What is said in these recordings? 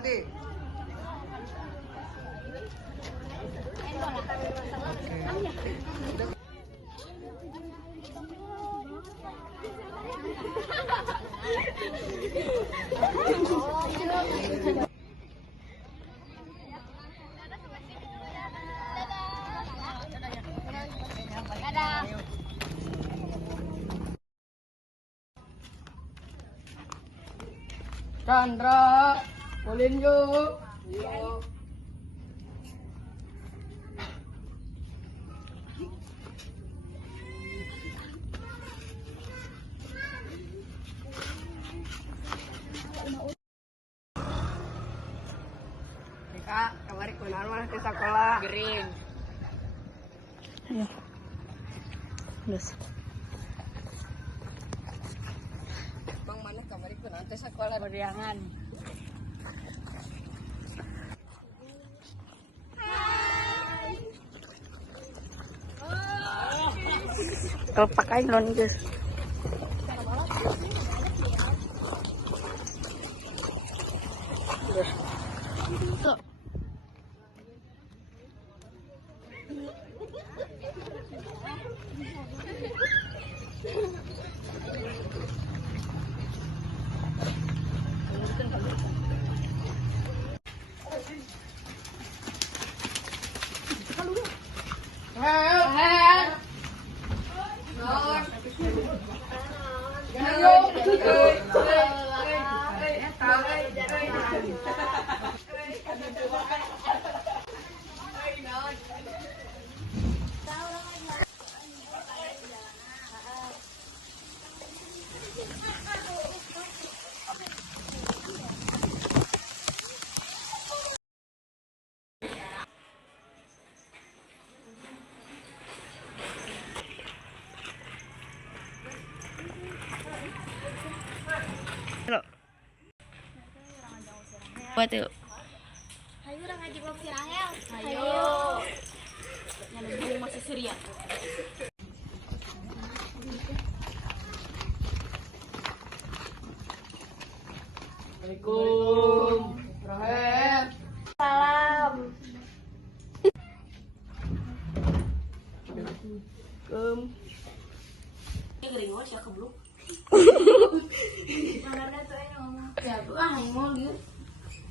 tadi? Chandra, ulin yuk. Yuk. Kak, kamari kunaon mah ke sekolah? Green. Ayo. Terus. Bang mana kamari kunaon teh sekolah Beriangan. Kalau pakai non guys. Tuh. Apa tuh? Ayo orang ngaji blog si Rahel. Ayo. Yang masih Syria. Assalamualaikum. Rahel. Salam. Ini gering wah siapa kebluk? Mana tuh yang ngomong? Ya tuh yang mau dia.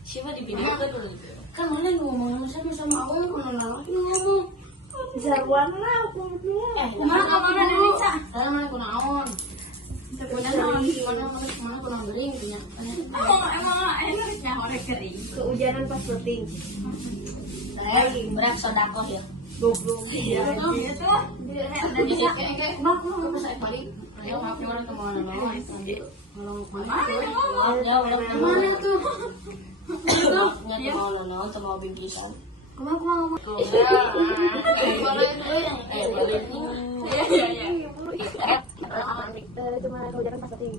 Siapa di video kan mana yang ngomong sama awal mana lagi ngomong. Jaruan lah aku berdua. Kumaha kabar dulu? Saya mana kunaon? Mana kunang gering punya. Emang enaknya orang kering. Keujanan pas syuting. Saya berak sodako ya. Goblok. Iya. Itu. Dan di kayak kenapa saya balik. Ayo maaf ya orang kemana mana tuh? Nggak mau nonton sama bingkisan. Kemana? Balik. Iya. Cuma keujanan pas syuting.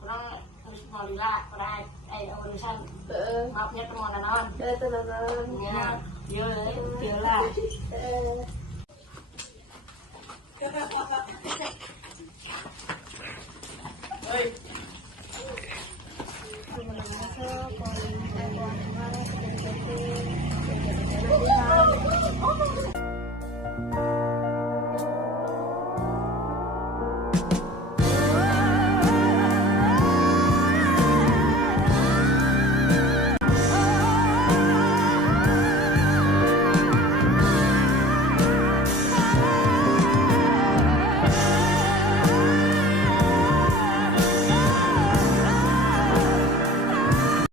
Orang harus mau lila, orang urusan. Maafnya teman naon. Ya, yola. Hey.